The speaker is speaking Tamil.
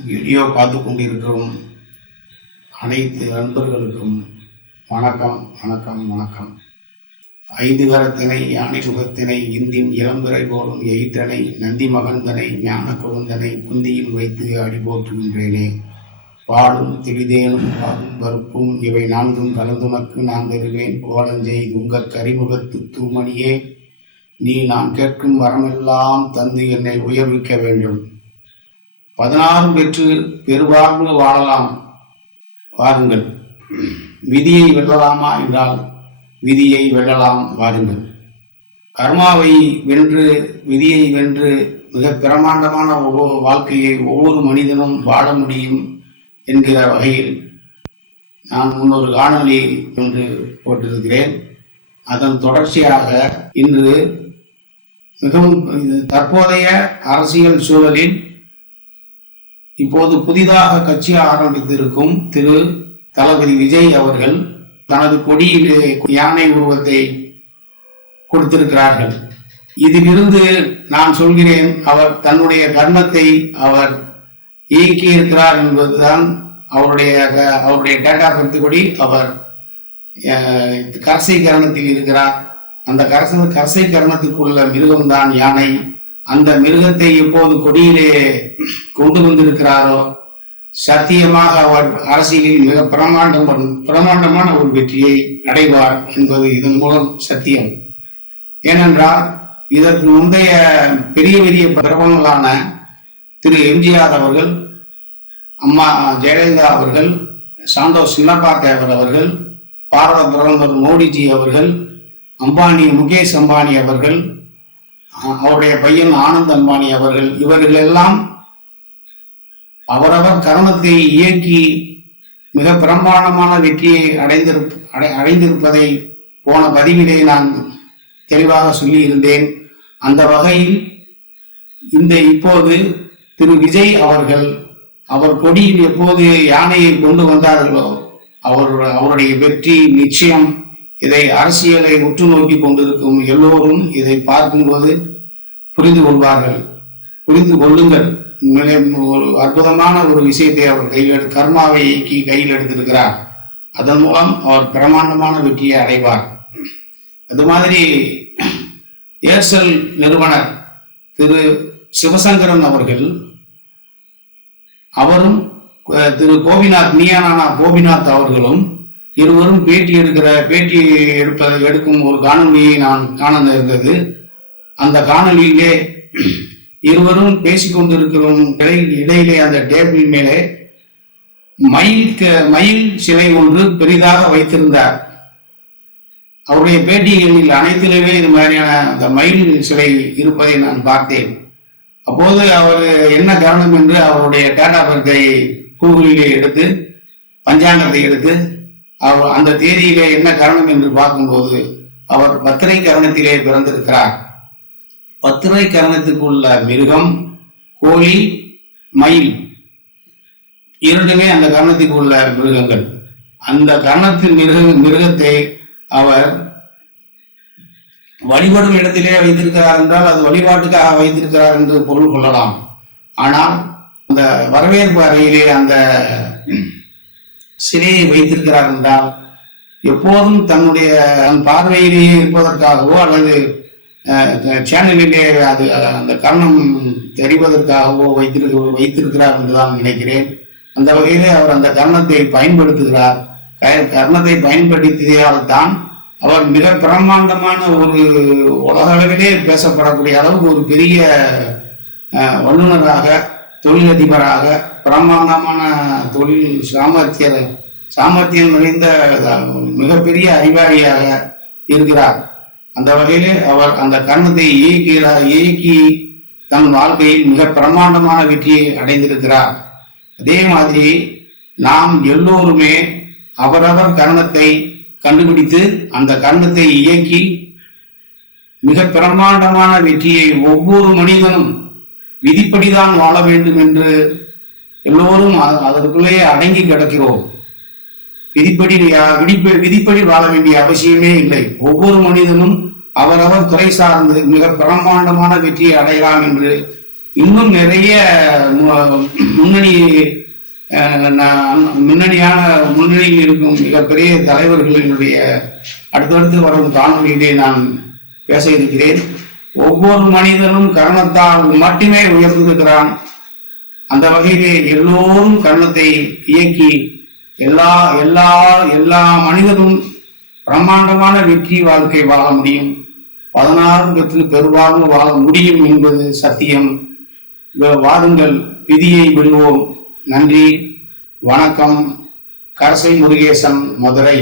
வீடியோ பார்த்து கொண்டிருக்கும் அனைத்து நண்பர்களுக்கும் வணக்கம் வணக்கம் வணக்கம். ஐந்து கரத்தினை யானை முகத்தினை இந்தின் இளம்பிறை போலும் எயிற்றனை நந்தி மகந்தனை ஞான குழந்தனை குந்தியில் வைத்து அடி போற்றுகின்றேனே. பாலும் திரிதேனும் பாலும் பருப்பும் இவை நான்கும் கலந்துனக்கு நான் தருவேன் கோலஞ்செய் உங்கள் கரிமுகத்து தூமணியே. நீ நான் கேட்கும் வரமெல்லாம் தந்து என்னை உயர்விக்க வேண்டும். 16 பெற்று பெருவாழ்வு வாழலாம், வாருங்கள். விதியை வெல்லலாமா என்றால் விதியை வெல்லலாம், வாருங்கள். கர்மாவை வென்று விதியை வென்று மிக பிரமாண்டமான வாழ்க்கையை ஒவ்வொரு மனிதனும் வாழ முடியும் என்கிற வகையில் நான் முன்னொரு காணொலி ஒன்று போட்டிருக்கிறேன். அதன் தொடர்ச்சியாக இன்று மிகவும் தற்போதைய அரசியல் சூழலில் இப்போது புதிதாக கட்சி ஆரம்பித்திருக்கும் திரு தளபதி விஜய் அவர்கள் தனது கொடியிலே யானை உருவத்தை கொடுத்திருக்கிறார்கள். இதிலிருந்து நான் சொல்கிறேன், அவர் தன்னுடைய கர்மத்தை அவர் இயக்கி இருக்கிறார் என்பதுதான் அவருடைய டேட்டா பற்றி. அவர் கரசை கரணத்தில் இருக்கிறார். அந்த கரசை கரணத்துக்குள்ள மிருகம்தான் யானை. அந்த மிருகத்தை எப்போது கொடியிலே கொண்டு வந்திருக்கிறாரோ சத்தியமாக அவர் அரசியலில் மிக பிரமாண்டமான ஒரு வெற்றியை அடைவார் என்பது இதன் மூலம் சத்தியம். ஏனென்றால் இதற்கு முந்தைய பெரிய பெரிய பிரபலங்களான திரு எம்ஜிஆர் அவர்கள், அம்மா ஜெயலலிதா அவர்கள், சாண்டோஸ் சின்னப்பா தேவர் அவர்கள், பாரத பிரதமர் மோடிஜி அவர்கள், முகேஷ் அம்பானி அவர்கள், அவருடைய பையன் ஆனந்த் அம்பானி அவர்கள், இவர்கள் எல்லாம் அவரவர் கர்மத்தை இயக்கி மிக பிரம்மாண்டமான வெற்றியை அடைந்திருப்பதை போன பதிவிலே நான் தெளிவாக சொல்லி இருந்தேன். அந்த வகையில் இப்போது திரு விஜய் அவர்கள் அவர் கொடியில் எப்போது யானையை கொண்டு வந்தார்களோ அவருடைய வெற்றி நிச்சயம். இதை அரசியலை உற்று நோக்கி கொண்டிருக்கும் எல்லோரும் இதை பார்க்கும்போது புரிந்து கொள்வார்கள். புரிந்து கொள்ளுங்கள். ஒரு அற்புதமான ஒரு விஷயத்தை அவர் கர்மாவை இயக்கி கையில் எடுத்திருக்கிறார். அதன் மூலம் அவர் பிரமாண்டமான வெற்றியை அடைவார். அது மாதிரி ஏர்செல் நிறுவனர் திரு சிவசங்கரன் அவர்கள், அவரும் திரு கோபிநாத் அவர்களும் இருவரும் பேட்டி எடுக்கும் ஒரு காணொலியை நான் காண இருந்தது. அந்த காணொலியிலே இருவரும் பேசிக்கொண்டிருக்கிறோம் இடையிலே அந்த டேபிள் மேலே மயில் சிலை ஒன்று பெரிதாக வைத்திருந்தார். அவருடைய பேட்டிகளில் அனைத்திலுமே இது மாதிரியான அந்த மயில் சிலை இருப்பதை நான் பார்த்தேன். அப்போது அவர் என்ன காரணம் என்று அவருடைய டேட்டா பர்த்தை கூகுளிலே எடுத்து பஞ்சாங்கத்தை எடுத்து அந்த தேதியிலே என்ன காரணம் என்று பார்க்கும்போது அவர் பத்திரை கரணத்திலே பிறந்திருக்கிறார். பத்திரை கரணத்துக்குள்ள மிருகம், கோழி, மயில் இரண்டுமே அந்த கரணத்துக்குள்ள மிருகங்கள். அந்த கரணத்தின் மிருகத்தை அவர் வழிபடும் இடத்திலே வைத்திருக்கிறார் என்றால் அது வழிபாட்டுக்காக வைத்திருக்கிறார் என்று பொருள் கொள்ளலாம். ஆனால் அந்த வரவேற்பு அறையிலே அந்த சிலையை வைத்திருக்கிறார் என்றால் எப்போதும் தன்னுடைய பார்வையிலேயே இருப்பதற்காகவோ அல்லது சேனலிலே அந்த கர்ணம் தெரிவதற்காகவோ வைத்திருக்கிறார் என்றுதான் நினைக்கிறேன். அந்த வகையிலே அவர் அந்த கர்ணத்தை பயன்படுத்துகிறார். கர்ணத்தை பயன்படுத்தியதால் தான் அவர் மிக பிரம்மாண்டமான ஒரு உலக அளவிலே பேசப்படக்கூடிய அளவுக்கு ஒரு பெரிய வல்லுநராக, தொழிலதிபராக, பிரம்மாண்டமான தொழில் சாமர்த்தியம் நிறைந்த மிகப்பெரிய அறிவாளியாக இருக்கிறார். அந்த வகையிலே அவர் அந்த கர்ணத்தை இயக்கி தன் வாழ்க்கையில் மிக பிரம்மாண்டமான வெற்றியை அடைந்திருக்கிறார். அதே மாதிரி நாம் எல்லோருமே அவரவர் கர்ணத்தை கண்டுபிடித்து அந்த கர்ணத்தை இயக்கி மிக பிரம்மாண்டமான வெற்றியை ஒவ்வொரு மனிதனும் விதிப்படிதான் வாழ வேண்டும் என்று எல்லோரும் அதற்குள்ளேயே அடங்கி கிடக்கிறோம். விதிப்படி வாழ வேண்டிய அவசியமே இல்லை. ஒவ்வொரு மனிதனும் அவரவர் துறை சார்ந்து மிக பிரம்மாண்டமான வெற்றியை அடையலாம் என்று இன்னும் நிறைய முன்னணியில் இருக்கும் மிகப்பெரிய தலைவர்களினுடைய அடுத்தடுத்து வரும் காணொலியிலே நான் பேச இருக்கிறேன். ஒவ்வொரு மனிதனும் கர்ணத்தால் மட்டுமே உயர்ந்திருக்கிறான். அந்த வகையிலே எல்லோரும் கர்ணத்தை இயக்கி எல்லா எல்லா எல்லா மனிதனும் பிரம்மாண்டமான வெற்றி வாழ்க்கை வாழ முடியும். 16 பெற்று பெருவாழ்வு வாழ முடியும் என்பது சத்தியம். வாருங்கள், விதியை வெல்வோம். நன்றி, வணக்கம். கரசை முருகேசன், மதுரை.